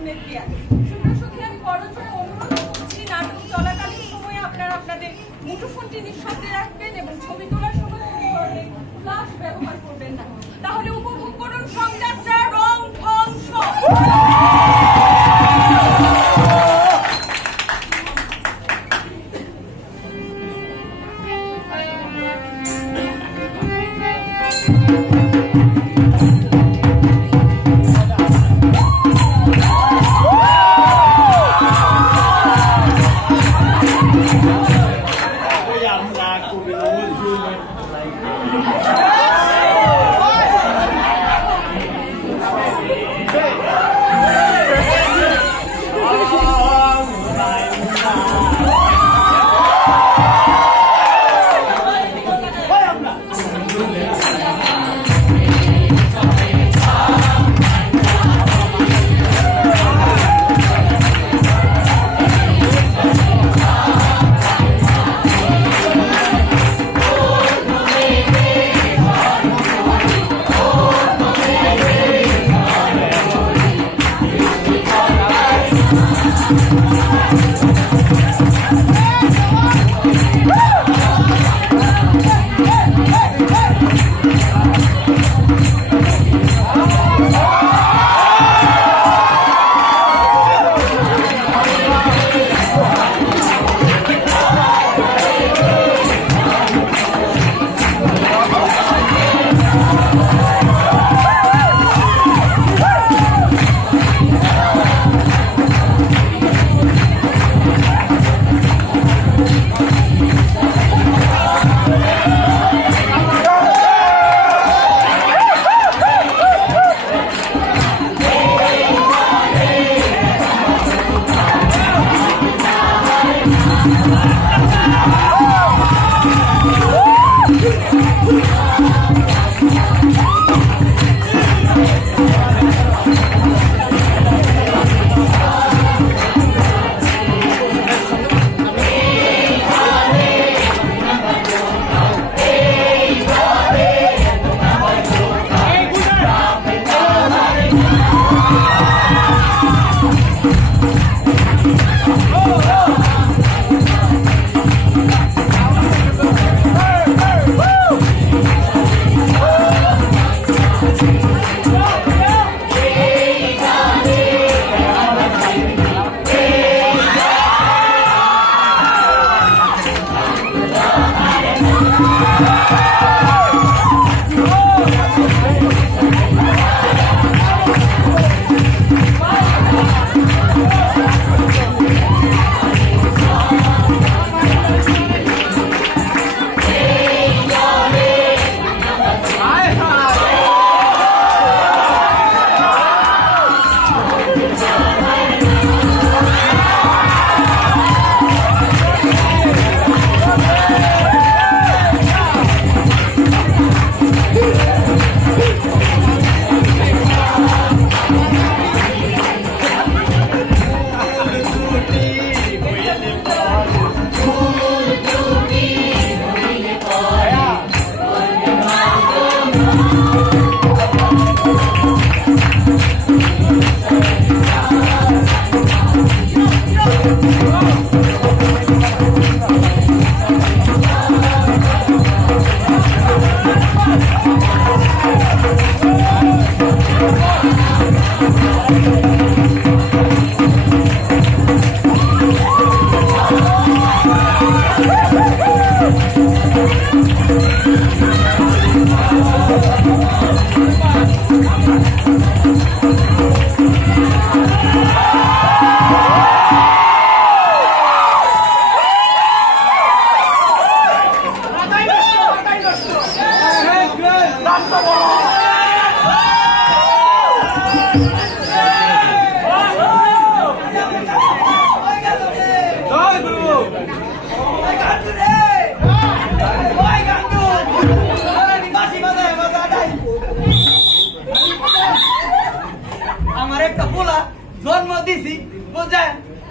অর্জুনের ক্রিয়া। সুপ্রসতী আমি করজোড়ে অনুরোধ করছি নাটক চলাকালীন সময়ে আপনারা আপনাদের মুঠোফোনটি নিঃশব্দে রাখবেন এবং ছবি তোলার সময় ফ্ল্যাশ ব্যবহার করবেন না। তাহলে উপভোগ করুন সংযাত্রা রং ঢং সব।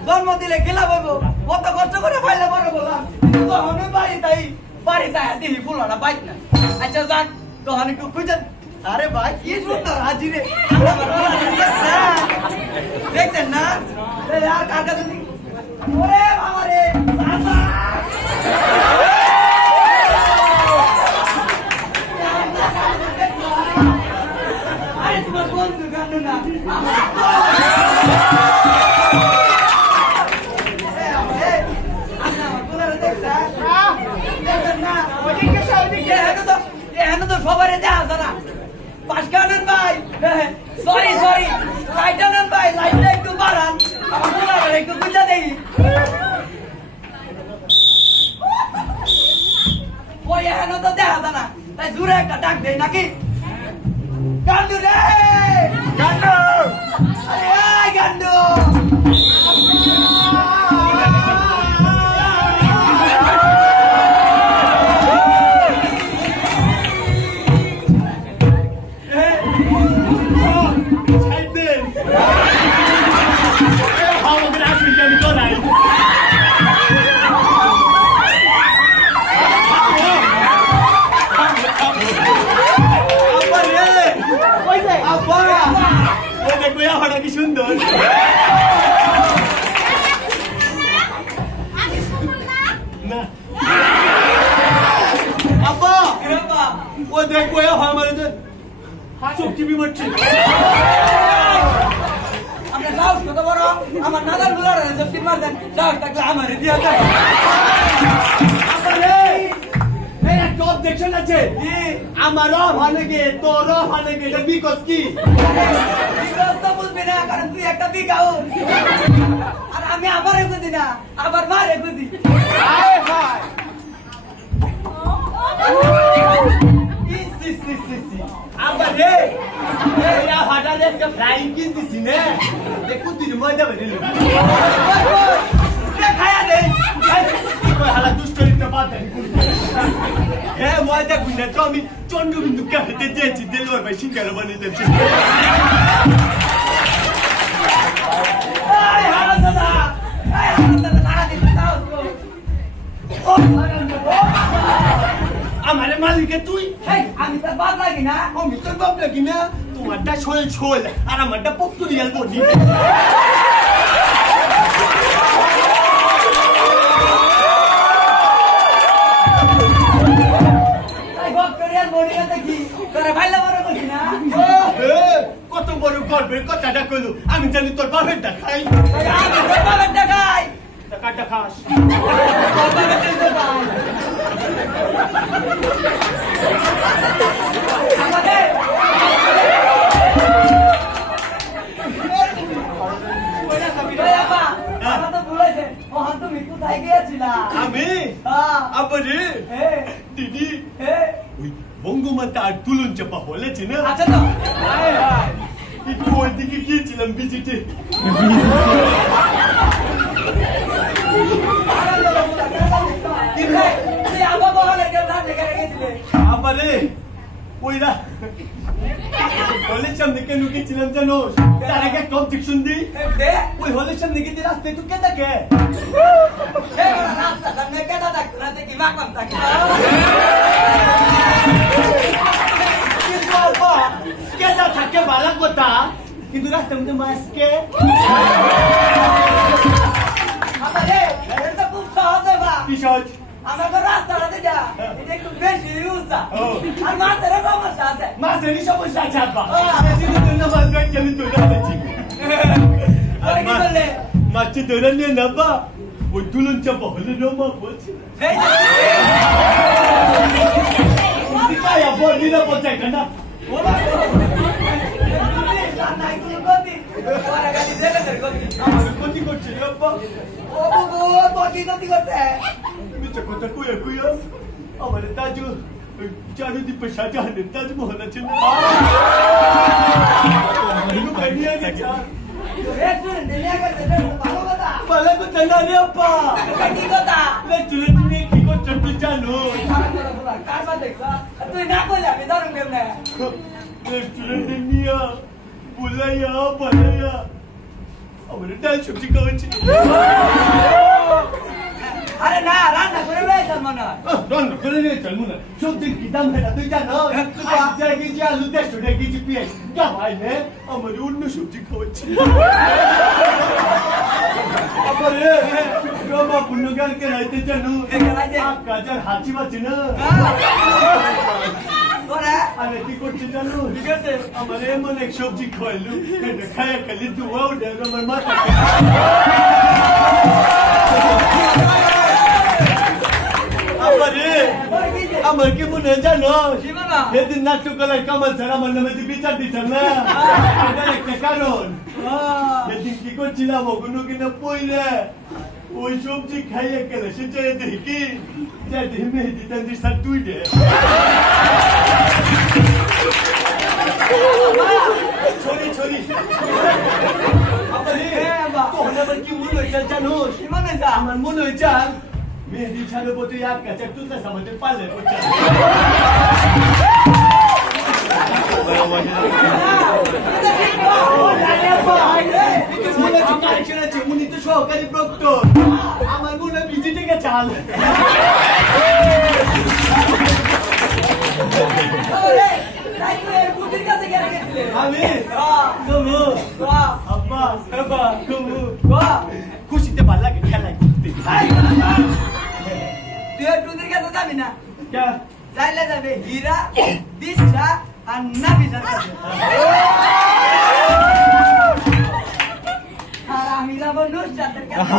জন্ম দিলে খেলা বইবো কত কষ্ট করে পাইলে বড় বললাম তখন বাড়ি তাই বাড়ি তাই দিহি ফুলনা বাইক না আচ্ছা যাক তখন একটু খুঁজেন আরে ভাই কি সুন্দর হাজি রে দেখছেন না আর কার কাছে ওরে বাবা রে বাবা আরে তোমার বন্ধু কান্দ না সবারে দেওয়া দাদা পাঁচকানন ভাই সরি লাইটানন ভাই লাইটটা একটু বাড়ান আমার বলার একটু বুঝা দেই ওই এখানে তো দেখা দানা তাই জুড়ে একটা ডাক দেই নাকি গান্ডু রে গান্ডু আরে গান্ডু কি সুন্দর আব্বা ও দেখো আমার চোখটি বিমরছে আমরা যাও কত বড় আমার নাদার বুলার সবটি মার দেন যাও তাকে আমারে দিয়া দাও দেখছেন আছে আমার ভালো গে তোর ভালো গে এটা বিকজ কি বিকজ তো বুঝবি না কারণ তুই একটা বিকাও আর আমি আমারে বুঝি না আবার মারে বুঝি আবার রে এরা হাটালে একটা ফ্রাইং কিন দিছি না দেখো তুই মজা বেরে লো খায়া দে কই হালা দুষ্টরিটা বাদ দে হ্যাঁ মজা গুনা তো আমি চন্দ্রবিন্দু ক্যাফেতে যেছি ডেলিভার বাই সিঙ্গারা বানিয়ে দিচ্ছি এই হারাম দাদা তারা দিতে দাও ও আমারে মালিকে তুই হেই আমি তো বাদ লাগি না আমি তোর বাপ লাগি না তোমারটা শোল আর আমারটা পক্তুরিয়াল বডি কত বড় গর্বের কথাটা কইলো আমি জানি তোর বাপের দেখাই টাকাটা খাস আমি আবারে দিদি ওই বঙ্গমাতা আর তুলন চাপা বলেছে না আচ্ছা তো একটু ওই দিকে গিয়েছিলাম ভিজিটে আবারে ওইরা হলের সামনে কেন গেছিলাম জানো তার আগে একটা অবজেকশন দিই ওই হলের সামনে গিয়ে রাস্তায় তো কে থাকে কেদা থাকে ভালো কথা কিন্তু রাস্তার মধ্যে মাস্কে কি সহজ আমরা তো রাস্তাটাতে যা এটা একটু বেশি উঁচা আর মাছের সমস্যা আছে মাছেরই সমস্যা আছে আব্বা আমি ধরে মাছটি ধরে নিয়ে নাবা ওই দুলন চাপা হলে নমা বলছি নিরাপদ জায়গা না ক্ষতি করছে আব্বা মিথ্যা কথা কুয়া কুয়া আমার তাজু চারুদ্বীপে শাহজাহানের তাজমহল আছে না ভালো কথা না রে আব্বা রেস্টুরেন্ট নিয়ে কি করছো তুই জানো তুই না করলে আমি ধরুন কেমনে রেস্টুরেন্টে নিয়ে বুলাইয়া বানাইয়া আমার ডাল সবজি খাওয়াচ্ছি আরে না রান্না করে রয়েছেন মনে হয় রান্না করে নিয়ে চলবো না সবজির কি দাম ভেড়া তুই জানো জায়গায় গেছি আলু 150 টাকা কেজি পেঁয়াজ যা ভাই নে আমার অন্য সবজি খাওয়াচ্ছি আরে বাবা পুণ্যগান কে রাইতে জানো কাজার হাঁচি বাঁচি না আরে কি করছি জানো ঠিক আছে আমার এমন এক সবজি খাওয়াইলু এটা খায়া খালি দুয়া উঠে আমার মাথা আমার কি মনে জানো সেদিন নাট্যকলার কামাল স্যার আমার নামে যে বিচার দিচ্ছেন না এটার একটা কারণ সেদিন কি করছিলাম ওগুলো কিনা পইলে ওই সবজি খাইয়ে গেলে সে চেয়ে দেখি কি যে দেখি মেহেদি তান্দির স্যার তুই দে ছড়ি ছড়ি তখন আবার কি মনে হয়েছে জানো আমার মনে হয়েছে মেহেদি ছাড়ো বলতে এক কাছে তুলতে আমাদের পারলে উনি তো সহকারী প্রক্টর আমার মনে ভিজিটে গেছে চাল আমি খুশিতে ভাল লাগে খেলায় করতে তুই টুদির কাছে যাবি না क्या চাইলে যাবে হীরা বিশা আর না বিশার কাছে আর আমি যাবো নুসরাতের কাছে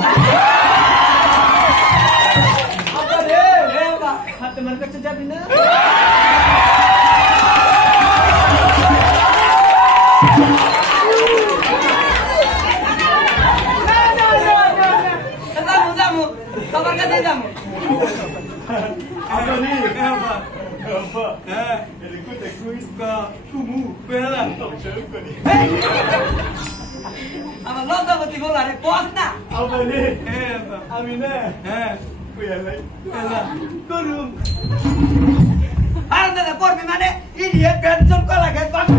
আরে হাতে মার কাছে যাবি না যাবো সবার কাছে যাবো Agora, ele conta como pela আমার লজ্জাবতী বলা রে বস না Agora, আমি না কইয়ালাই করুম আর দাদা করবি মানে ইডিয়েট পেনশন কলা খাই বাবা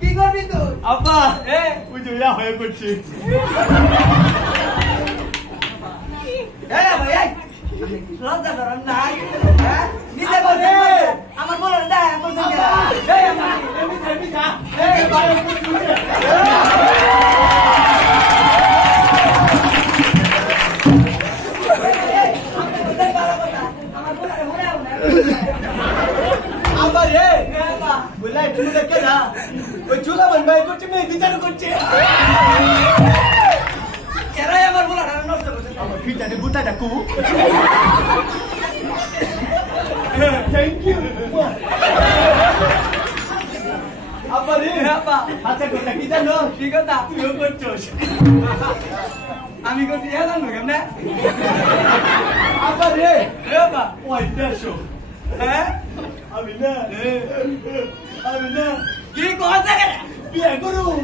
কি করবি তুই আব্বা ওই যে ইয়া হয়ে করছি ভাই লজ্জা ধরেন নাই নিজে বলে আমার বলে দেয় আবার রে বলে তুমি দেখে না ওই চুলা বানবাই করছে মেহেদি চালু করছে এরাই আমার বলে নষ্ট করছে আমার ফিটারে বুটা ডাকু থ্যাংক ইউ আবার রে আচ্ছা কথা কি জানো কি কথা তুইও করছস আমি করছি জানো কেমনে আবার রে বাবা ওই দেশো হ্যাঁ আমি না কি কথা কেন বিয়ে করুম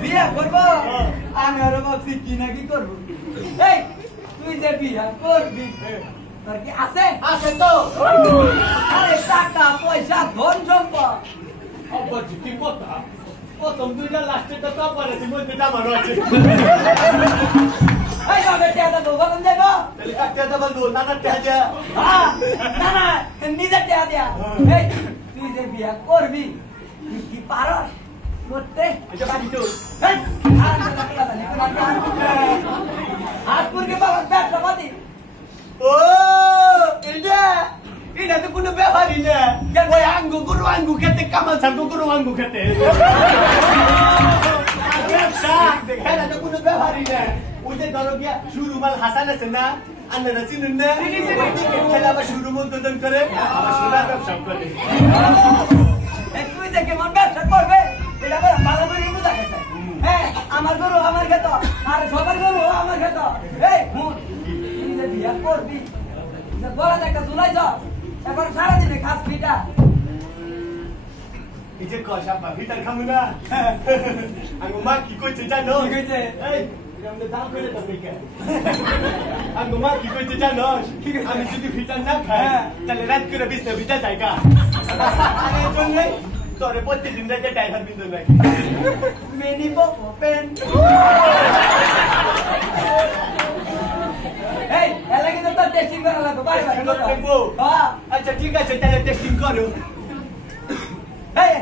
বিয়ে করবো আমি আরো ভাবছি কি না কি করবো এই তুই যে বিয়ে করবি তোর কি আছে আছে তো আরে টাকা পয়সা ধন সম্পদ আব্বা কি কথা প্রথম দুইটা লাস্টেরটা তো পারেছি মধ্যে আমার আছে এই বাবা টাকা দেবো বলুন দেবো তাহলে একটা দাবা দো নানা টাকা না না নিজের টাকা দিয়া এই তুই যে বিয়ে করবি তুই কি পারস করতে এটা বাকি তো হাতপুরকে বাবা ব্যবসা পাতি ও এটা তো কোনো ব্যাপারই না ওই আঙ্গু খেতে কামাল সাঙ্গু গুরু আঙ্গু খেতে ব্যবসা এটা তো কোনো ব্যাপারই না ওই যে ধরো গিয়া শুরু মাল হাসান আছে না আন্নারা চিনুন না খেলা আবার শুরু উদ্বোধন করে আবার সোনার ব্যবসা করে তুই যে কেমন ব্যবসা করবে এটা আবার ভালো করে বুঝা গেছে হ্যাঁ আমার গরু আমার খেত আর সবার গরু আমার খেত এই মুন তুই যে বিয়া করবি বলা একটা চুলাই যাও এবার সারাদিনে খাস পিঠা এই যে কষা ভিতর খামু না আঙ্গু মা কি কইছে জানো কি কইছে? এই আমরা দাম করে দাও দেখে আঙ্গু মা কি কইছে জানো আমি যদি ভিতর না খাই তাহলে রাত করে বিছনা ভিতর যাইগা আমি জন্য তোরে প্রতিদিন রাতে ড্রাইভার বিন্দু নাই মেনি বকো পেন হইবো হ্যাঁ আচ্ছা ঠিক আছে তাহলে টেস্টিং করো এই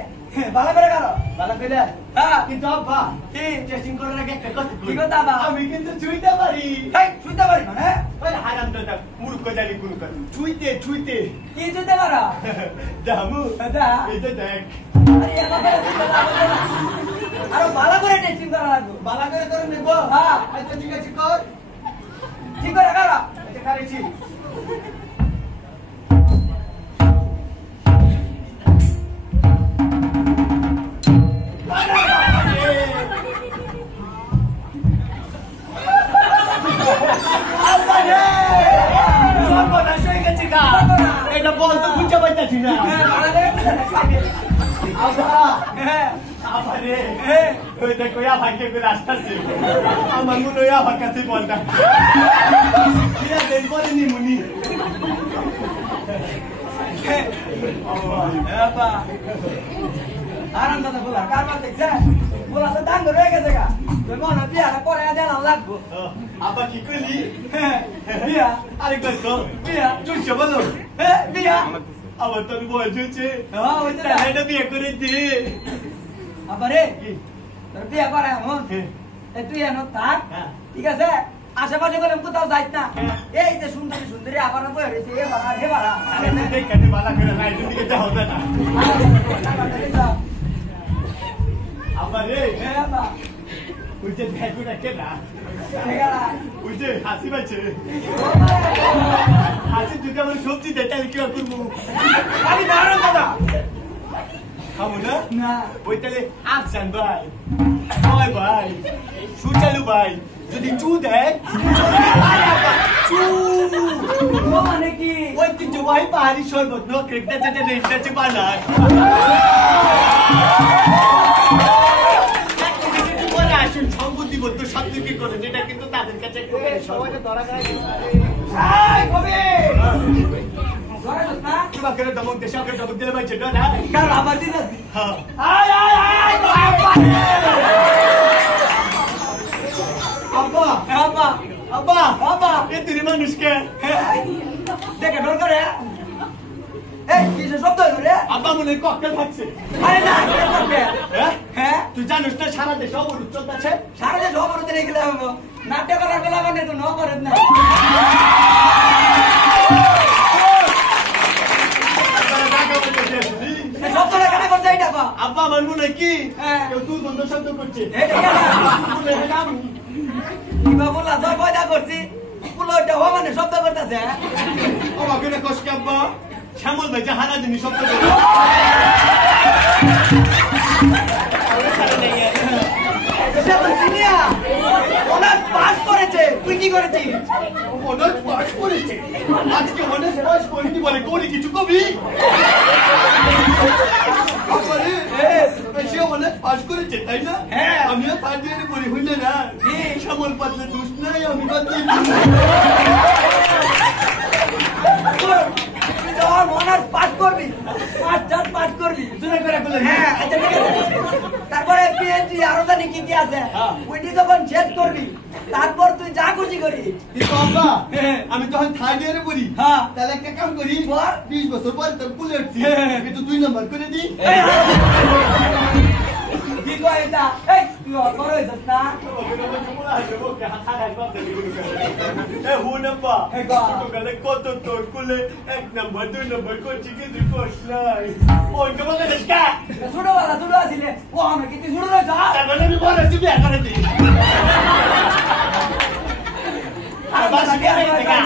ভালো করে করো ভালো করে হ্যাঁ কিন্তু আব্বা কি টেস্টিং করার আগে একটা কথা কি কথা আব্বা? আমি কিন্তু ছুঁইতে পারি এই শুনতে পারি মানে ওই হারামদাদা মূর্খ জানি কোন কথা ছুঁইতে ছুঁইতে কি শুনতে পারো দামু দা। এটা দেখ আরে এত করে শুনতে পারো না। আরো ভালো করে টেস্টিং করা লাগবে বালা করে করে নেবো হ্যাঁ আচ্ছা ঠিক আছে কর ঠিক করে করো এটা করেছি এটা বল তো বুঝতে পারতাছি না হ্যাঁ ভালো করে আব্বা হ্যাঁ আব্বা রে হ্যাঁ ওই দেখো ইয়া ভাগ্য করে আসতেছে আমার মনে হয় আমার কাছে বলটা ইয়া দেন বলে নি মুনি বাবা আরাম দাদা বলা কারবার দেখছে বলা সে দান ধরে গেছে গা তুই মনে বিয়া করে দেন লাগবো আব্বা কি কইলি বিয়া আরেকবার তো বিয়া চুষে বলো বিয়া আবার তোর বয়স হয়েছে হ্যাঁ ওইটা এটা বিয়ে করে দে আবারে তোর বিয়া করে এমন তুই এমন থাক ঠিক আছে আশেপাশে বলে কোথাও যাইস না এই যে সুন্দরী সুন্দরী আবার বয়ে রয়েছে এ বাড়া হে বাড়া দেখে বালা করে নাই দিকে যাও না আবার রে ওই যে দেখুটা কেনা ওই যে হাসি পাচ্ছে হাসি যদি আমার সবজি দেয় তাহলে কি করবো আমি দাঁড়ান দাদা খাবো না না ওই তাহলে আফসান ভাই হয় ভাই সুচালু ভাই যদি চু দেয় চু মানে কি ঐতিহ্যবাহী পাহাড়ি শরবত নকরেকটা যেটা রেস্টাচ্ছে বানায় পরে আসুন সংগতিবদ্ধ সত্যি করে যেটা কিন্তু তাদের কাছে সবাইকে ধরা যায় কিবা করে দমক দেশে ওকে দমক দিলে ভাই ছেড়ে না কারণ আবার দিন হ্যাঁ আব্বা আব্বা আব্বা আব্বা এ তুই মানুষকে দেখে ডর করে এই কিসে শব্দ হলো রে আব্বা মনে হয় ককটেল থাকছে আরে না কে করবে হ্যাঁ হ্যাঁ তুই জানিস না সারা দেশে অবরোধ চলতেছে সারা যে খবরতে রেখে দেবো নাট্য করার বেলা মানে তো ন করেন না শব্দ লেখা করছে এইটা কো আব্বা আমার মনে হয় কি হ্যাঁ। কেউ তুই বন্ধ শব্দ করছে এইটা কেন? মনে হয় আমি। কিবা বললা তোর পয়দা করছি পুলোটা ও মানে শব্দ করতেছে আমাকে না কষ্ট আব্বা শ্যামল ভাই যে হারা জিনিস শব্দ করে এটা তো সিনিয়া অনার্স পাস করেছে তুই কি করেছিস অনার্স পাস করেছে আজকে অনার্স পাস করিনি বলে কোনি কিছু কবি আরে সে অনার্স পাস করেছে তাই না হ্যাঁ। আমিও থার্ড ইয়ারে পড়ি হইলে না শ্যামল পাতলে দোষ নাই আমি বাদলি তুই তো অনার্স পাস করবি পাস করবি জোরে করে বলে হ্যাঁ আচ্ছা ঠিক আছে তারপরে পিএইচডি আরো জানি কি কি আছে হ্যাঁ। ওইটি যখন শেষ করবি তারপর তুই যা খুশি করি কিন্তু আব্বা আমি তখন থার্ড ইয়ারে পড়ি হ্যাঁ। তাহলে একটা কাম করি বল। 20 বছর পর তোর পুলে উঠছি হ্যাঁ। কিন্তু 2 নম্বর করে দিই কি কয় এটা এই তুই অপর হইছিস না কত তোর কুলে 1 নম্বর 2 নম্বর করছি কিন্তু কোর্স নাই ওই কেমন দেশ কা ছোটবেলা ছোট আছিলে ও আমি কি তুই ছোট রয়েছ তারপরে আমি বলে তুমি এখানে দিই আর বাসি কে আছে কা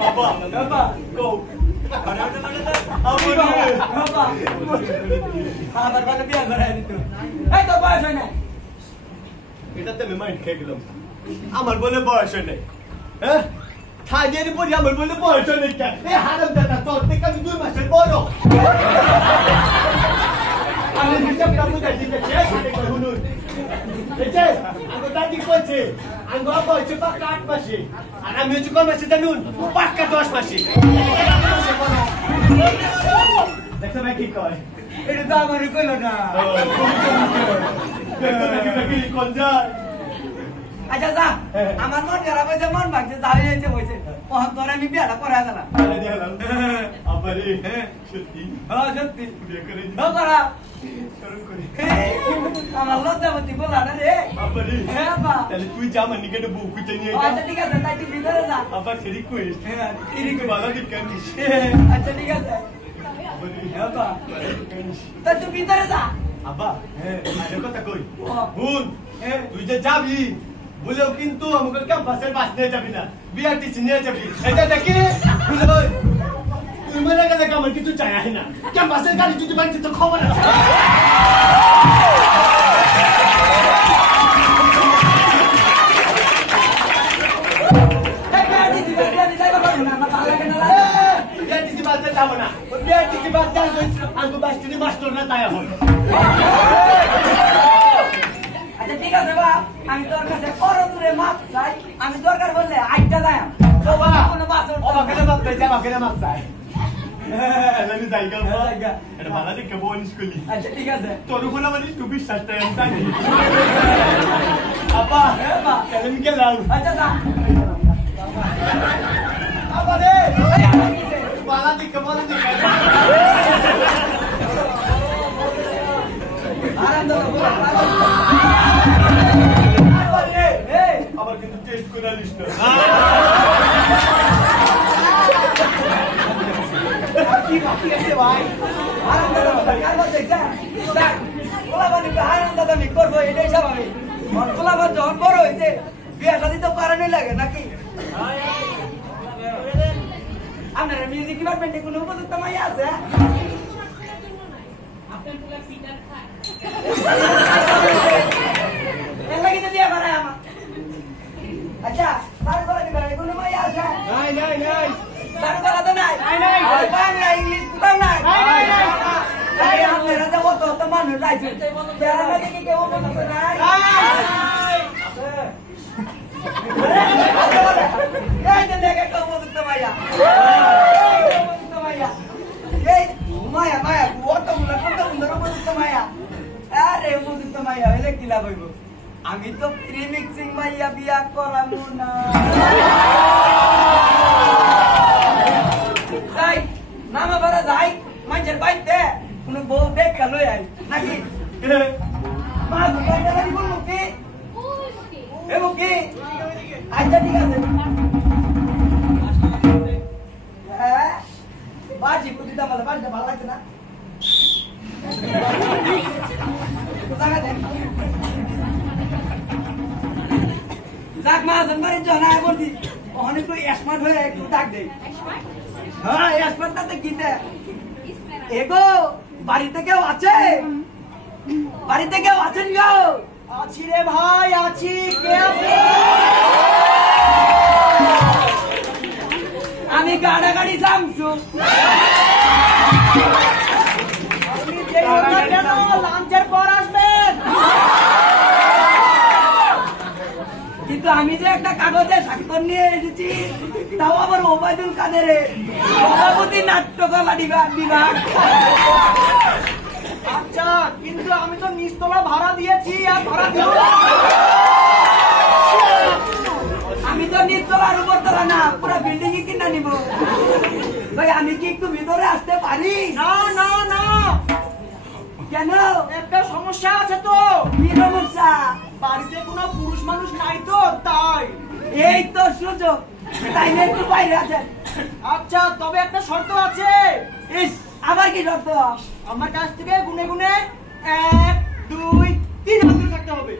বাবা বাবা গো আবার বলে বিয়ে করে দিত এই তো বয়স হয় না এটাতে আমি মাইন্ড খেয়ে গেলাম আমার বলে বয়স হয় নাই হ্যাঁ থার্ড পড়ি আমার বলে বয়স হয় নাই কেন এই হারাম দাদা তোর থেকে আমি 2 মাসের বড় আমি হিসাবটা বুঝাই দিতে চাই শুনুন এই যে আমার দাদি কইছে আঙ্গ আব্বা হচ্ছে পাক্কা 8 মাসে আর আমি হচ্ছে কম মাসে জানুন পাক্কা 10 মাসে দেখো ভাই কি কয় এটা তো আমার কইলো না কোন যায় আচ্ছা যা আমার মন খারাপ হয়েছে মন ভাগছে যা হয়েছে হয়েছে ওখান তোর আমি বিয়াটা করে দিলাম আবারে সত্যি হ্যাঁ সত্যি বিয়ে করে করা শুরু করি আমার লজ্জাবতী বলা না রে আবারে হ্যাঁ বা তাহলে তুই যা মানে কেটে বউ কুইতে নিয়ে আচ্ছা ঠিক আছে তাই তুই ভিতরে যা আবার কি রিকোয়েস্ট হ্যাঁ ঠিক ভালো দিক কানিস আচ্ছা ঠিক আছে আবারে হ্যাঁ বা কানিস তা তুই ভিতরে যা আবা আরে কথা কই ও। হুন তুই যে যাবি বলেও কিন্তু আমাকে ক্যাম্পাসের বাস নিয়ে যাবি না বিআরটিসি নিয়ে যাবি এটা দেখি বুঝলি তুই মনে গেলে আমার কিছু চাই না ক্যাম্পাসের গাড়ি যদি বাড়ছে তো খবর আছে বিআরটিসি বাসে যাবো না বিআরটিসি বাস যাবো আমি বাস থেকে মাস্টার না তাই এখন আচ্ছা ঠিক আছে বা আমি তোর কাছে করতুরে মাপ চাই আমি দরকার বললে আইটা যাই বাবা কোনো বাস আমাকে না মাপতে যা আমাকে না মাপতে আমি যাই গা জায়গা। এটা ভালো দেখে বলিস কলি আচ্ছা ঠিক আছে তোর ওখানে মানে একটু বিশ্বাসটা আমি জানি আপা বাবা আমি গেলাম আচ্ছা যা আপা রে ভালো দেখে আনন্দ বল আবার কিন্তু টেস্ট করে আলিস না কি বাকি আছে ভাই আনন্দ কার বাদ দেখছ দেখ গোলাবানি আনন্দ আমি করব এটাই স্বাভাবিক আর গোলাবান যখন বড় হইছে বিয়ে শাদী তো করানোই লাগে নাকি আপনার মিউজিক ডিপার্টমেন্টে কোনো উপযুক্ত মাই আছে এর লাগি তো বিয়ে করায় আমার আচ্ছা তার করা দিবেন কোনো মাই আছে নাই তার করা তো নাই বাংলা ইংলিশ কোথাও নাই এই আপনারা যে অত মানুষ যাইছে তার লাগে কি কেউ উপযুক্ত নাই এই যে দেখে কেউ উপযুক্ত মাইয়া উপযুক্ত মাইয়া এই মায়া মায়া কত সুন্দর উপযুক্ত মাইয়া আরে উপযুক্ত মাইয়া হইলে কি লাভ হইব আমি তো প্রিমিক্সিং মাইয়া বিয়া করামু না যাই নামা বারা যাই মানুষের বাইতে কোনো বউ দেখা লই আই নাকি মা বাইতে লাগি বলবো কি এবো কি আচ্ছা ঠিক আছে হ্যাঁ বাজি প্রতিটা আমাদের বাড়িতে ভালো লাগছে না যাক মা জন্মারের জন্য বলছি ওখানে একটু স্মার্ট হয়ে একটু ডাক দেয় হ্যাঁ স্মার্টটাতে কি দেয় এগো বাড়িতে কেউ আছে বাড়িতে কেউ আছেন গো আছি রে ভাই আছি কে আপনি আমি গাড়াগাড়ি জামছু লাঞ্চের পর আসবেন কিন্তু আমি যে একটা কাগজে স্বাক্ষর নিয়ে এসেছি তাও আবার ওবায়দুল কাদেরের সভাপতি নাট্যকলা বিভাগ আচ্ছা কিন্তু আমি তো নিচতলা ভাড়া দিয়েছি আর ভাড়া দিব আমি তো নিচতলার উপর তলা না পুরো বিল্ডিং কিনা নিব ভাই আমি কি একটু ভিতরে আসতে পারি না না না কেন একটা সমস্যা আছে তো কি সমস্যা বাড়িতে কোনো পুরুষ মানুষ নাই তো তাই এই তো সুযোগ তাইলে একটু বাইরে আছেন আচ্ছা তবে একটা শর্ত আছে ইস আবার কি শর্ত আমার কাছ থেকে গুনে গুনে 1 2 3 হাতে থাকতে হবে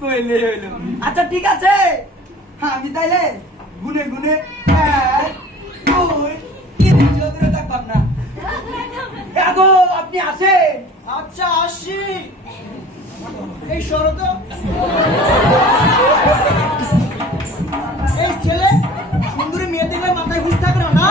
কইলে হইলো আচ্ছা ঠিক আছে হ্যাঁ আমি তাইলে গুনে গুনে 1 2 3 জোরে থাকবাম না আগো আপনি আসেন আচ্ছা আসি এই শরত এই ছেলে সুন্দরী মেয়ে দেখলে মাথায় ঘুষ থাকে না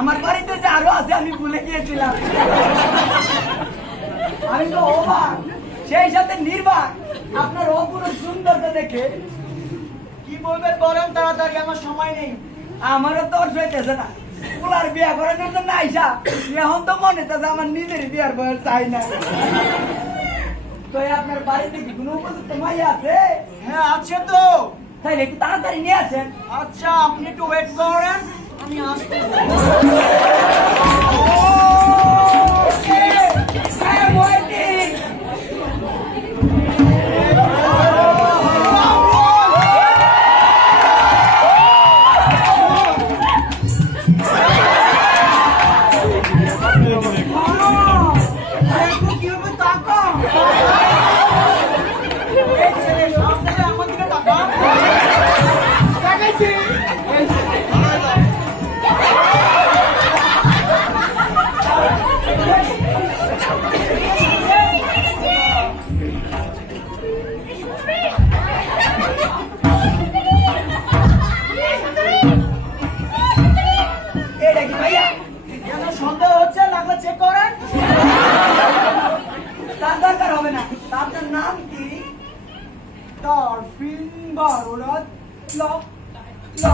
আমার বাড়িতে যে আরো আছে আমি ভুলে গিয়েছিলাম। আমি তো অবাক, সেই সাথে নির্বাক আপনার অপূর্ব সৌন্দর্য দেখে। কি বলবেন বলেন তাড়াতাড়ি, আমার সময় নেই। আমারও তো হইতেছে না, পুলার বিয়া করানোর জন্য আইসা এখন তো মনে হচ্ছে আমার নিজেরই বিয়ার বয়স চাই না। তো আপনার বাড়িতে কি কোনো উপযুক্ত মাইয়া আছে? হ্যাঁ আছে তো। তাই একটু তাড়াতাড়ি নিয়ে আসেন। আচ্ছা আপনি একটু ওয়েট করেন, আমি আসতে। সন্দেহ হচ্ছে, লাগলে চেক করেন। তার দরকার হবে না। আপনার নাম কি? ডলফিন বারোরাত ল ল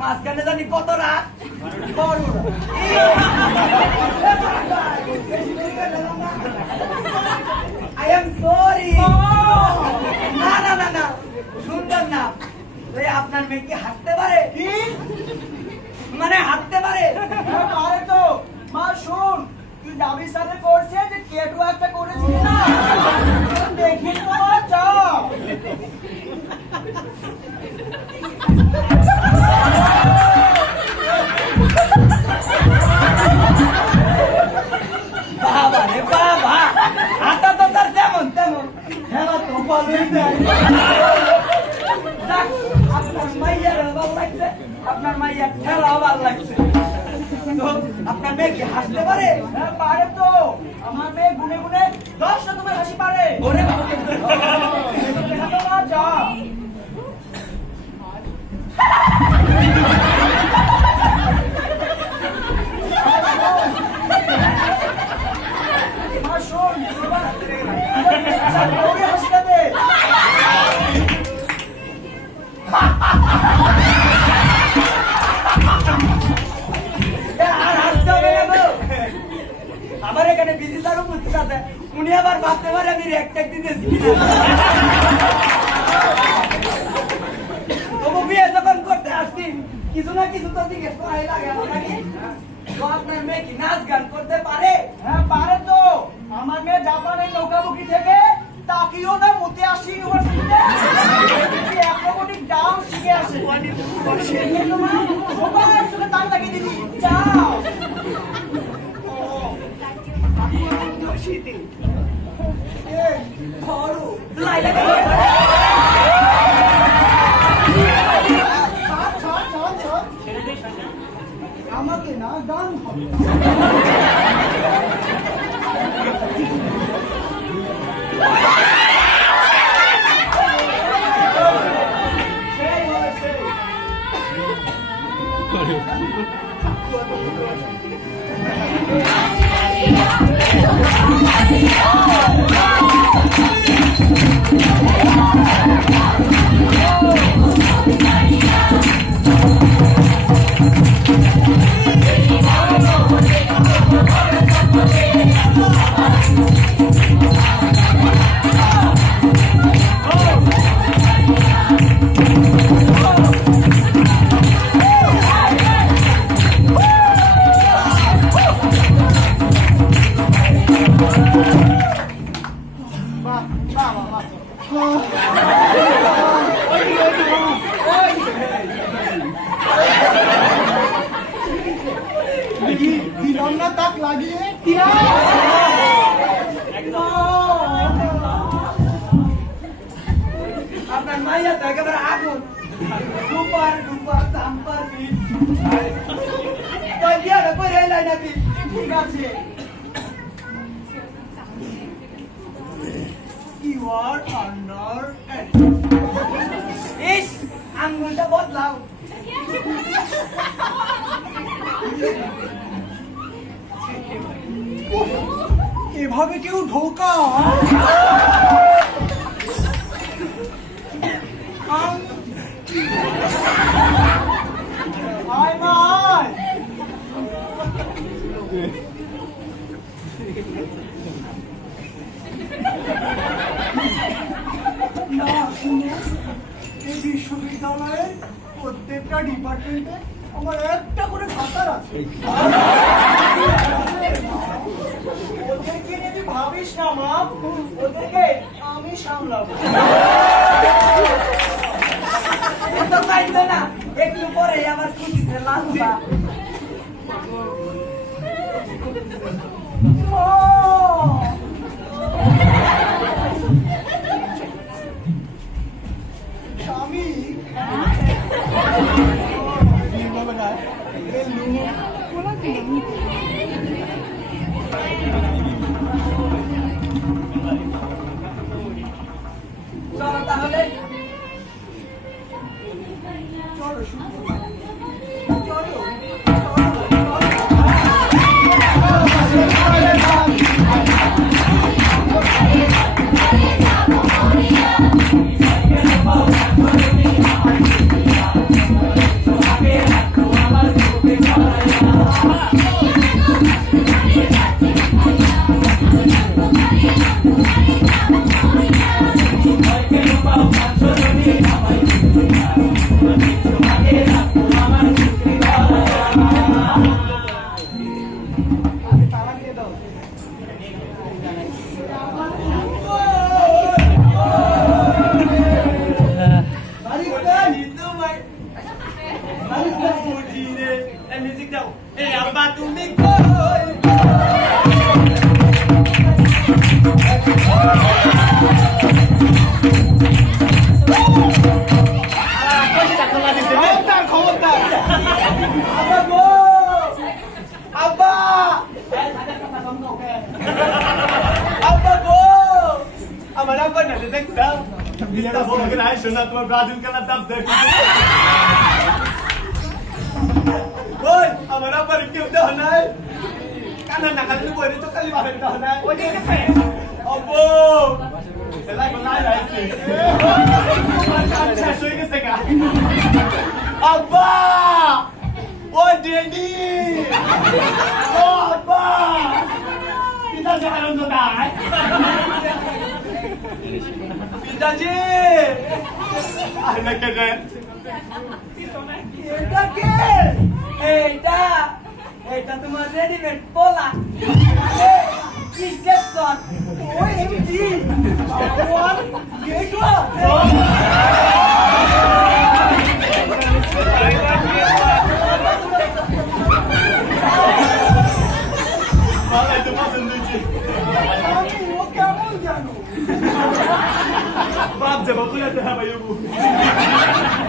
মাঝখানে জানি কত রাত। I am sorry. না না না না, সুন্দর না। আপনার মেয়ে কি হাঁটতে পারে? কি মানে হাঁটতে পারে? পারে তো। মা শোন, তুই দাবির সাথে করছে যে কেটু একটা করেছিস না, দেখি তো মা, যাও। বাবা রে বাবা, হাঁটা তো তার যেমন তেমন, খেলা তো ভালোই দেয়। যাক, আপনার মাইয়ার ভালো লাগছে, আপনার মাইয়ার খেলাও ভালো লাগছে। তো আপনার মেয়ে কি হাসতে পারে? হ্যাঁ পারে তো। আমার মেয়ে গুনে গুনে 10টা তোমার হাসি পারে। ওরে বাবা, দেখা তো মা, যাও। মা শোন, হাসিটা দে। আর হাসতে হবে না গো। আমার এখানে বিজি স্যার উপস্থিত আছে, উনি আবার ভাবতে পারে আমি রেকটেক দিতেছি কিনা। তবু বিয়ে যখন করতে আসছি, কিছু না কিছু তো জিজ্ঞেস করাই লাগে নাকি? তো আপনার মেয়ে কি নাচ গান করতে পারে? হ্যাঁ পারে তো। আমার মেয়ে জাপানের নৌকাবুকি থেকে তাকিওদা মোতেয়াশি ইউনিভার্সিটিতে অ্যাক্রোবাটিক ডান্স শিখে আসে। সবার সাথে তাল লাগিয়ে দিবি, যাও। লাইলা আমাকে না গান হবে। দিলাম না তাক লাগিয়ে আপনার মাইয়া তো একেবারে আগুন সুপার ডুপার জাম্পার বিট কই দিয়া কই রাইলাই নাকি ঠিক আছে ইউ আর আন্ডার ইস আঙ্গুলটা বদলাও এভাবে কেউ ঢোকা আয় মা আয় না শুনে এই বিশ্ববিদ্যালয়ের প্রত্যেকটা ডিপার্টমেন্টে আমার একটা করে খাতার আছে ওদেরকে নিয়ে তুই ভাবিস না মা ওদেরকে আমি সামলাবো তো চাইতো না একটু পরে আবার খুশিতে লাঞ্চা স্বামী চলো তাহলে চলো শুরু চলো তোমার ব্রাজিল খেলার দাম দেখ ওই আমার আবার কেউ দেওয়া নাই কানা না খালি বইরে তো খালি বাড়ি দেওয়া নাই ওই যে অব্বো এলাই বলাই রাইছে শেষ হয়ে গেছে গা আব্বা ও ডেডি ও আব্বা এটা জানো তো নাই পিতাজি আরে কে এটা কে এইটা এটা তোমার রেডিমেড পোলা স্টেপসন ওই এমডি ওয়ান গেট মালাই তো পছন্দ হয়েছে আমি ও কেমন জানো বাপ যাবো বুঝাতে হবে ইবু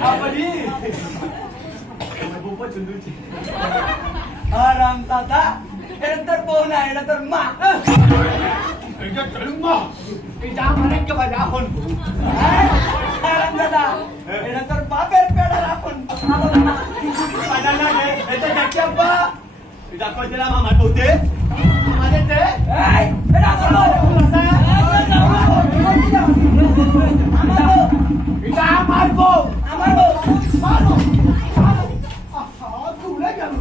আপনি আমার বউ পছন্দ হয়েছে আরাম দাদা এটা তোর বউ না এটা তোর মা এটা তোর মা এটা আমার একেবারে আপন বউ আরাম দাদা এটা তোর বাপের পেটের আপন না না এটা দেখি আব্বা এটা কই দিলাম আমার বউতে আমাদের দে এই এটা আমার বউ এটা আমার বউ আমার বউ মারো মারো আহা দূরে গেল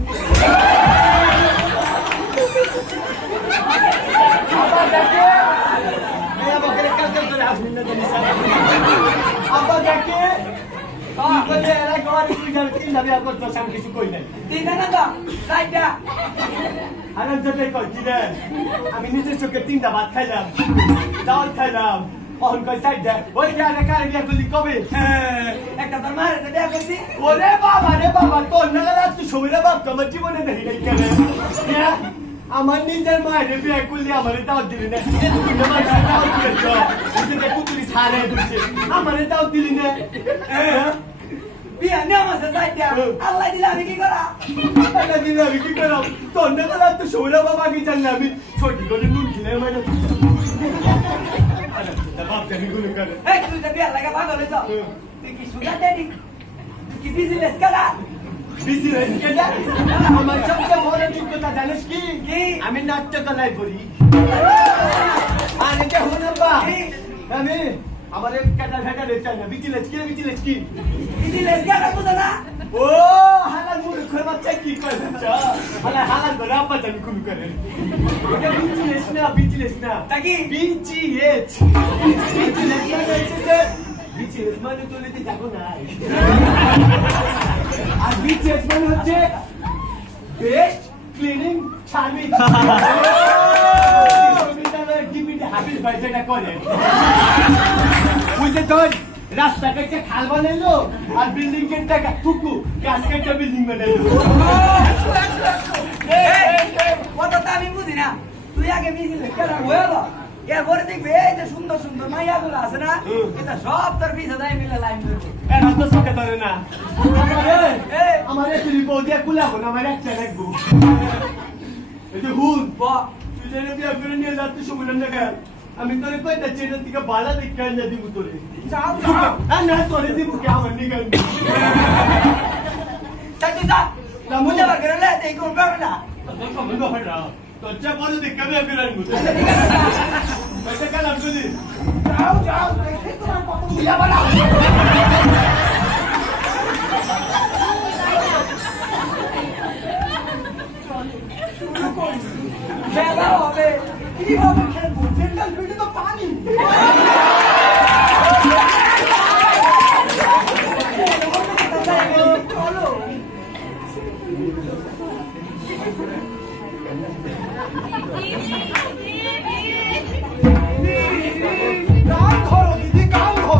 আব্বা দেখে এই আমাকে কাজ করে আসবেন না জানিস আব্বা দেখে বলে এরা ঘরে তুই যাবে তিন যাবে আর করছো আমি কিছু কই নাই তিনটা না তো চারটা আনন্দ যেতে কই কি রে আমি নিজের চোখে তিনটা ভাত খাইলাম চাউল খাইলাম অন কই সাইড দে ওই কারে কারে বিয়া করলি কবে একটা তোর মায়ের সাথে বিয়া করছি ওরে বাবা তোর নাগাল তুই ছবিটা বাপ আমার জীবনে দেখি নাই কেন আমার নিজের মায়ের বিয়ে করলে আমার তাও দিলি না কুতুরি ছাড়ে দিচ্ছে আমার তাও দিলি না বিয়া নিয়ম আছে যাই দিয়া আল্লাহ দিলে আমি কি করা আল্লাহ দিলে আমি কি করাম তোর নাগাল তুই ছবিটা বাবা কি জানলে আমি ছোটি করে নুন খেলে মানে বাপ জানি গুলো করে এই তুই তো বিয়া লাগা পাগল হইছ তুই কি সুগার ড্যাডি তুই কি বিজনেস করা বিজনেস কেন আমার সবচেয়ে বড় যোগ্যতা জানিস কি আমি নাট্যকলায় পড়ি আর এটা হলো বা আমি আমার এক কাটা ঘাটা রেখে না বিজনেস কি বিজনেস করা বুঝো না ও হালাল মূর্খ বাচ্চা কি করে হালাল ধরে আপা জানি কোন করে এটা বিজনেস না তা কি বিজিএস বিজিএস মানে তোলেতে যাবো না আর বিজিএস মানে হচ্ছে বেস্ট ক্লিনিং সার্ভিস ডিপিটি হাফিজ ভাই যেটা করে বুঝতে তোর রাস্তা কেটে খাল বানাইলো আর বিল্ডিং এর টাকা টুকু গাছ কেটে বিল্ডিং বানাইলো কথা তো আমি বুঝি না তুই আগে বিজনেস করা হয়ে গেল এরপরে দেখবি এই যে সুন্দর সুন্দর মাইয়াগুলো আছে না এটা সব তোর পিছে যাই মিলে লাইন ধরবে এরা তো চোখে ধরে না আমার তুই বৌদিয়া কুলাবো না আমার একটা রাখবো এই যে হুন তুই যেন বিয়া করে নিয়ে যাচ্ছিস সময় না আমি তোরে কই যাচ্ছি এটা থেকে বালা দেখে আনলে দিব তোরে না তোরে দিব কে আমার নিগাল তাই তুই যা না মুঝে বার করে লে এই কোন ব্যাপার না তোর সময় তো হয় না তোর চা বড় দেখে বিয়া করে আনবো এটা কাল আমি বলি যাও দেখে তোমার কত বিয়া বানা খেলা হবে কিভাবে খেলবো সেন্ট্রাল ফিল্ডে তো পানি চলো গান ধরো দিদি গান ধরো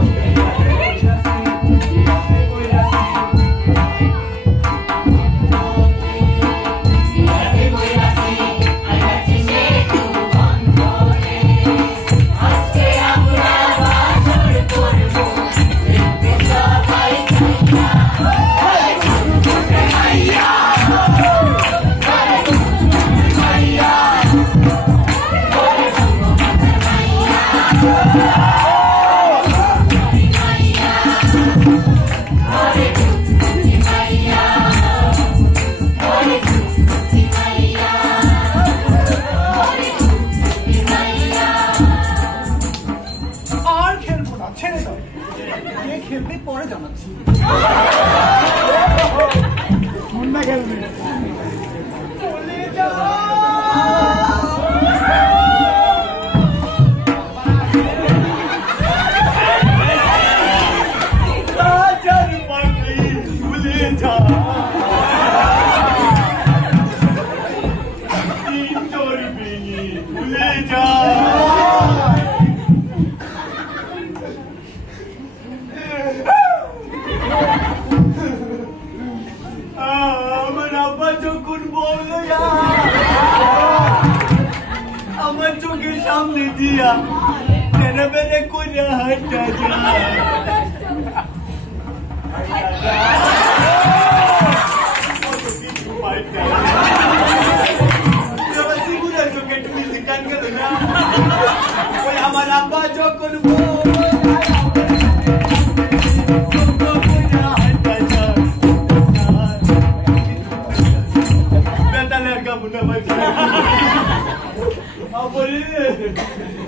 খেলতে পরে জানাচ্ছি মুন্না খেলবে চলে যা রাজার পাখি ভুলে যা তিন তোর ভেঙে ভুলে যা আমার আব্বা যখন বললো আমার চোখের সামনে দিয়া বেড়ে বেড়ে করে হাঁটা যায় আমার আব্বা যখন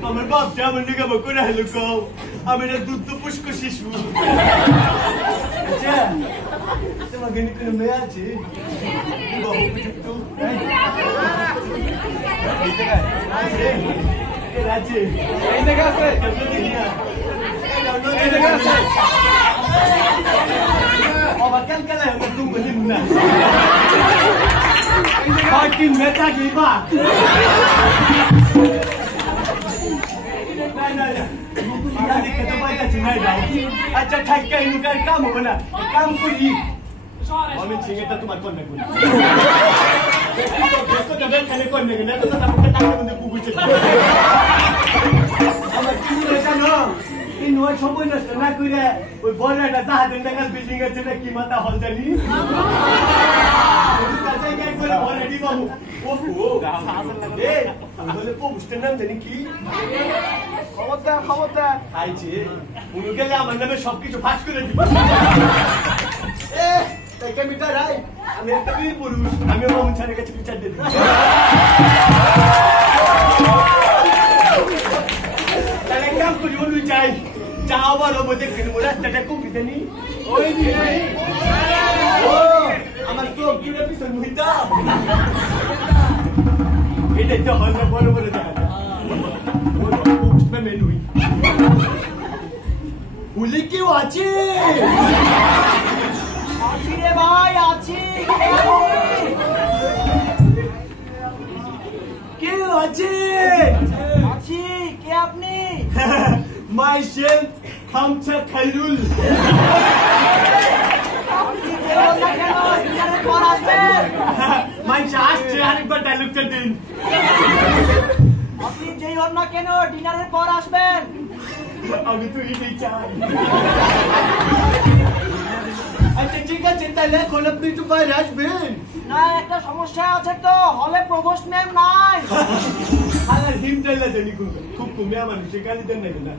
আমার বাপটা আমার নিগা করে হলো কও আমি না দুধ তো পুষ্ক শিশু তোমাকে নিয়ে কোনো মেয়ে আছে আছে এই জায়গা আছে এই জায়গা আছে আবার কেন কেন তুমি বলি না fucking meta giba উঠাই দাও আচ্ছা ঠাক্কা ইনুকার কাম হবে না কাম করি অনেক সিং এটা তোমার কন্যা করি তো যাবে খালি কন্যা কিনা তো তারপরে টাকা মধ্যে কুকুরছে আমার কি মনে জানো এই নয় সময় নষ্ট না করে ওই বড় একটা জাহাজের টাকার বিল্ডিং আছে না কি মাথা হল জানি আমার নামে সবকিছু ফাঁস করে দিব আমি একটা বীর পুরুষ আমি মামুন ছাড়ের কাছে বিচার দিয়ে দিব তাহলে কাম করি অনু চাই যা আবার হবো দেখে নেবো রাস্তাটা কমে জানি ওই আমার চোখ কিনে পিছন মুহিতা এটাই তো হল বড় বড় দেখা যায় মেনুই বলে কেউ আছে আছি রে ভাই আছি কেউ আছে আছি কে আপনি মাই সেল খামছা খাইরুল মাই আসছে আরেকবার ডায়লগটা দিন আপনি যেই হন না কেন ডিনারের পর আসবেন আমি তো এটাই চাই আচ্ছা ঠিক আছে তাহলে এখন আপনি একটু বাইরে আসবেন না একটা সমস্যা আছে তো হলে প্রভোস্ট ম্যাম নাই আর হিমটাইলা জানি খুব কমে মানুষ গালি দেন না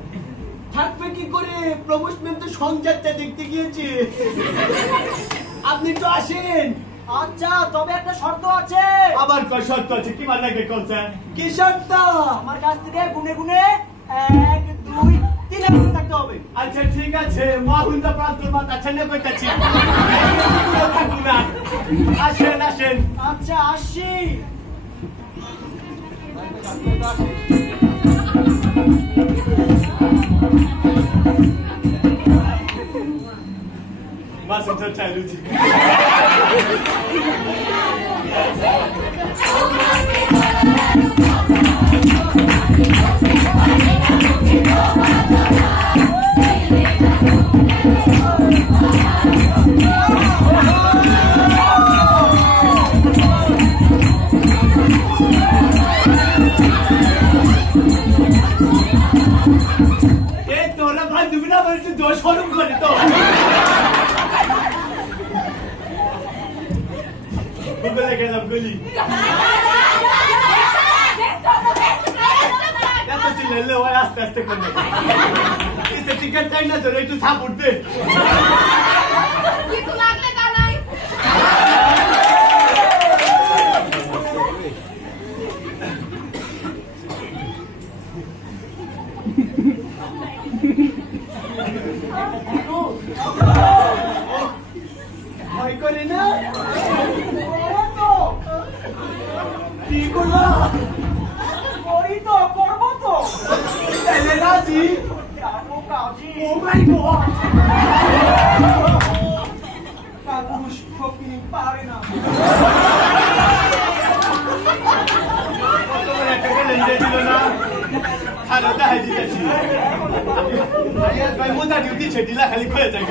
থাকবে কি করে প্রভোস্ট ম্যাম তো সংযাত্রা দেখতে গিয়েছে আপনি তো আসেন আচ্ছা তবে একটা শর্ত আছে আবার কয় শর্ত আছে কি ভাল লাগে কোন স্যার কি শর্ত আমার কাছ থেকে গুনে গুনে 1 2 3 মিনিট থাকতে হবে আচ্ছা ঠিক আছে মাহুন্দা প্রান্ত মাথা ছেলে কইতাছি আসেন আসেন আচ্ছা আসি মাসুম তো চালু জি তোরা ভাই দুবিনা বলছি দোষ হরম করে তো গুগলে গেলাম গলি এত চিল্লালে ওই আস্তে আস্তে করবে কিসে টিকেট চাই না ধরে একটু সাপোর্ট দে কিছু লাগলে জানাই ভয় করে না কি করবো করি তো করবো তো তাহলে রাজি যাবো কাজী ও মাই গড কাকুশ ফকিনি পারে না কত বড় একটা লেনদেন দিল না খালো দেখাই দিতেছি আইয়াস ভাই মোটা ডিউটি ছেড়িলা খালি খুলে যায়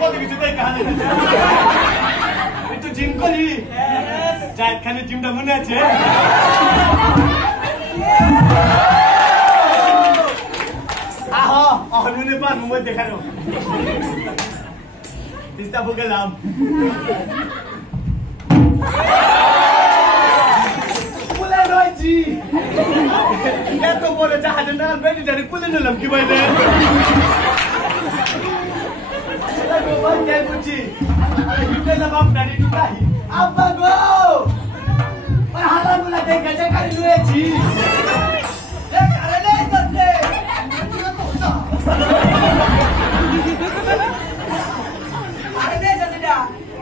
কত কিছু দেখ কাহানি একটু জিম করি জায়দ খানের জিমটা মনে আছে আহো অহনুনে পার মুম্বাই দেখানো ইস্তাবু গেলাম কুলে রয়েছি এত বড় জাহাজে না বেটিটারে কুলে নিলাম কি বাইরে বুঝছি আব্বা গো হালাগুলা দেখে দেখারি রয়েছি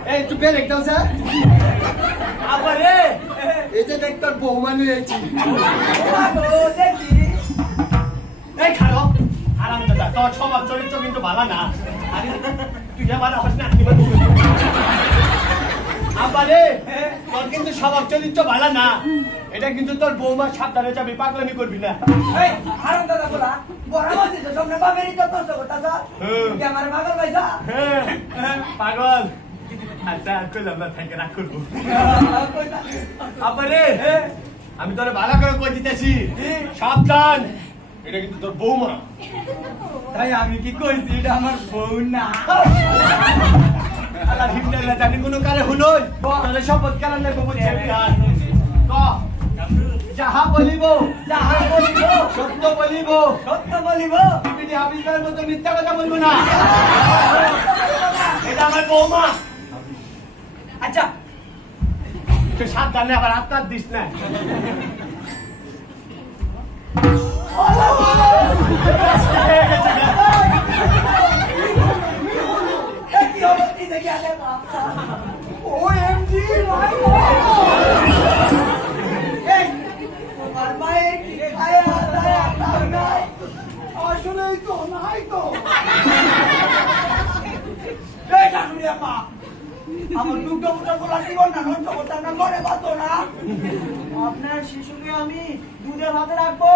এই একটু বের একটাও স্যার আবার এই যে দেখ তোর বৌমা নিয়েছি এই খারো আরাম দাদা তোর স্বভাব চরিত্র কিন্তু ভালো না তুই আমার আবার না আবারে তোর কিন্তু স্বভাব চরিত্র ভালো না। এটা কিন্তু তোর বৌমা সাবধানে যাবি, পাগলামি করবি না। এই হারাম দাদা বলা বড় বলছিস তোমরা বাপেরই তো কষ্ট করতাছ কি আমার পাগল ভাইসা পাগল। আচ্ছা আর কইলাম না, থাকে রাগ করবো। আবারে আমি তোর ভালো করে কই দিতেছি, সাবধান, এটা কিন্তু তোর বৌমা। তাই আমি কি কইছি এটা আমার বউ না। আল্লাহ হিমদাল্লাহ জানি কোনো কারে হুনই তাহলে শপথ কারণ নেবো বুঝছে ক যাহা বলিব সত্য বলিব বিবিধি হাবিজের মতো মিথ্যা কথা বলবো না। এটা আমার বৌমা। আচ্ছা তুই সাবধানে আবার হাত দিস না। কি হবে কি দেখি আলে OMG ভাই এই তোমার মায়ের কি খায়া দায়া তাও নাই আসলেই তো নাই তো এই শাশুড়ি আপা আমার দুটো মুঠো গোলা জীবন না নষ্ট করতে না মনে পাতো না আপনার শিশুকে আমি দুধে ভাতে রাখবো।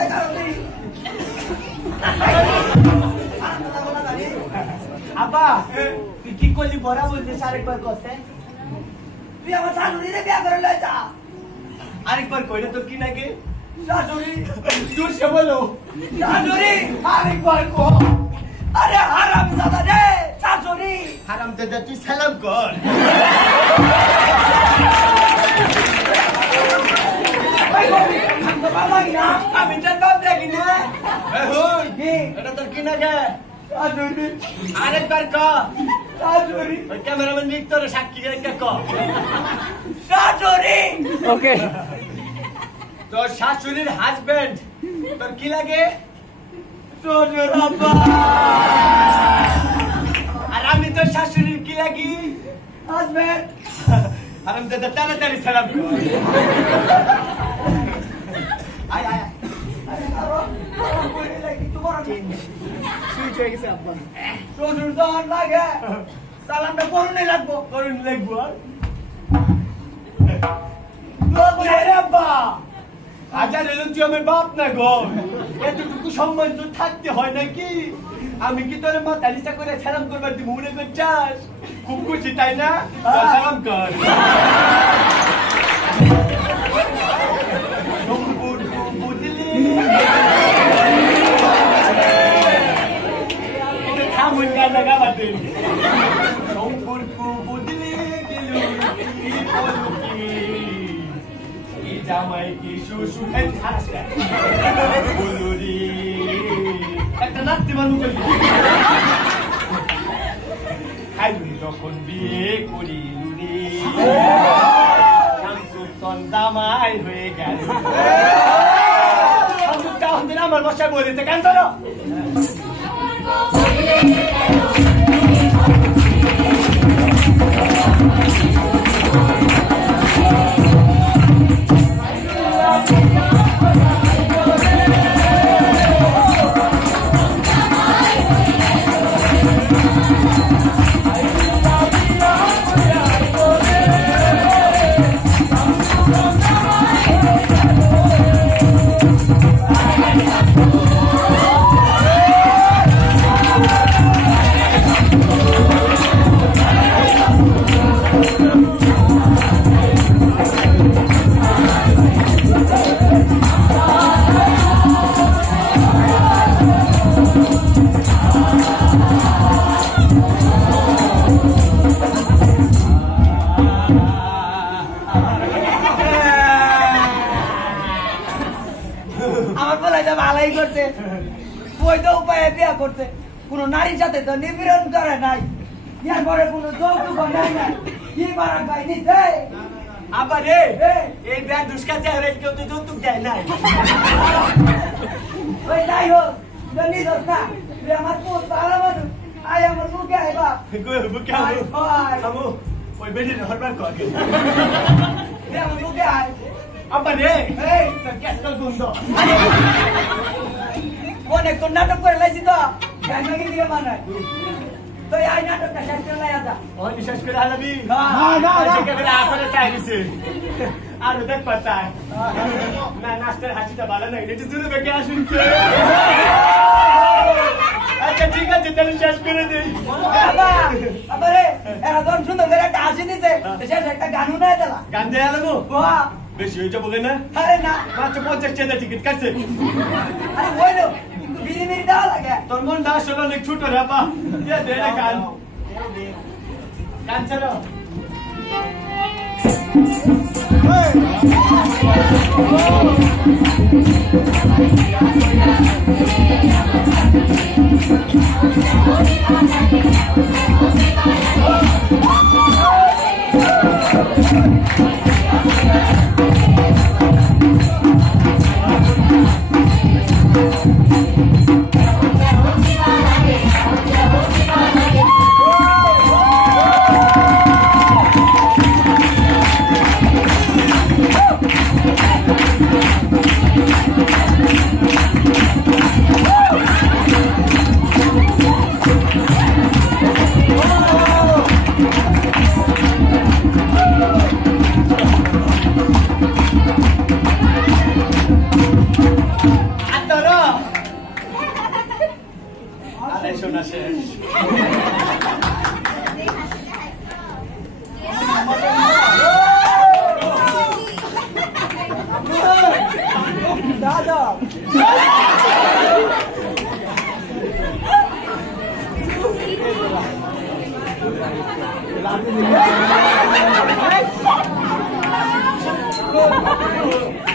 এই কারণে আব্বা তুই কি করলি বড়া বলছিস আরেকবার করতে? তুই আমার শাশুড়িরে বিয়া করে লয় যা আরেকবার কইলে তোর কি নাকি শাশুড়ি তুই সে বলো শাশুড়ি আরেকবার কো আরে হারাম দাদা রে শাশুড়ি হারাম দাদা তুই সালাম কর। আমি জানতাম দেখি না এখন কি এটা তোর কি নাকি শাশুড়ি আরেকবার ক শাশুড়ি ওই ক্যামেরাম্যান ভিক্টর সাক্ষী রেখে ক শাশুড়ি ওকে তোর শাশুড়ির হাজবেন্ড তোর কি লাগে শ্বশুর আব্বা আর আমি তোর শাশুড়ির কি লাগি হাজবেন্ড আর আমি দাদা তাড়াতাড়ি সালাম কর। আয় আয় আরে আরো কইলে লাগি তোমার সুইচ হয়ে গেছে আব্বা। শ্বশুর যখন লাগে সালামটা করুনই লাগবো করুন লাগবো আর রে আব্বা হাজার এলো তুই আমার বাপ না গো, এতটুকু সম্মান তো থাকতে হয় নাকি? আমি কি তোর মা তালিকা করে সালাম করবার তুই মনে করছাস? খুব খুশি তাই না? চল সালাম কর। বুঝলি এটা থামুন গানা গাবাতে সম্পর্ক বদলে গেল কি বলো কি জামাই কি শ্বশুর বলুরি একটা নাচতে পারবো খাইলি তখন বিয়ে করিলুরি শামসুদ্দন জামাই হয়ে গেল। শামসুদ্দন আমার বসায় বলেছে কেন তোর আমার বলাইটা ভালোই করছে বৈধ উপায়ে বিয়া করছে কোন নারীর সাথে তো নিপীড়ন করে নাই ইয়ার পরে কোন যৌতুক নাই নাই কি বারাক ভাই নিছে আবার রে এই ব্যাগ দুষ্কা চেহারা কেউ তো যৌতুক দেয় নাই। ওই যাই হোক নিজ না তুই আমার পুত ভালো মানুষ আয় আমার মুখে আয় বাপ বুকে আমু ওই বেডি হরবার কর তুই আমার মুখে আয় আবার রে এই তোর কেসটা গুন্দ অনেক তো নাটক করে লাইছি তো ব্যাগ নাকি দিয়ে মানায় তো এই নাটকটা শেষ করে লাই যা ও বিশ্বাস করে হালাবি না, না, না। ক্যামেরা আপরে চাই দিছে আর দেখ পাতা না নাস্তার হাসিটা ভালো না এটা জুড়ে বেঁকে আসুনছে আচ্ছা ঠিক আছে তাহলে শেষ করে দেই আবারে এখন সুন্দর করে একটা হাসি দিছে শেষ একটা গানও নাই দিলা গান দেয়া লাগবো বাহ বেশি হয়ে যাবো না আরে না মাত্র 50 টাকা টিকিট কাটছে আরে হইলো কিন্তু বিড়ি মিড়ি দেওয়া লাগে তোর মনটা আসলে অনেক ছোট রে আপা দিয়ে দে না গান গান ছাড়ো শোনা শেষ দাদা Hey!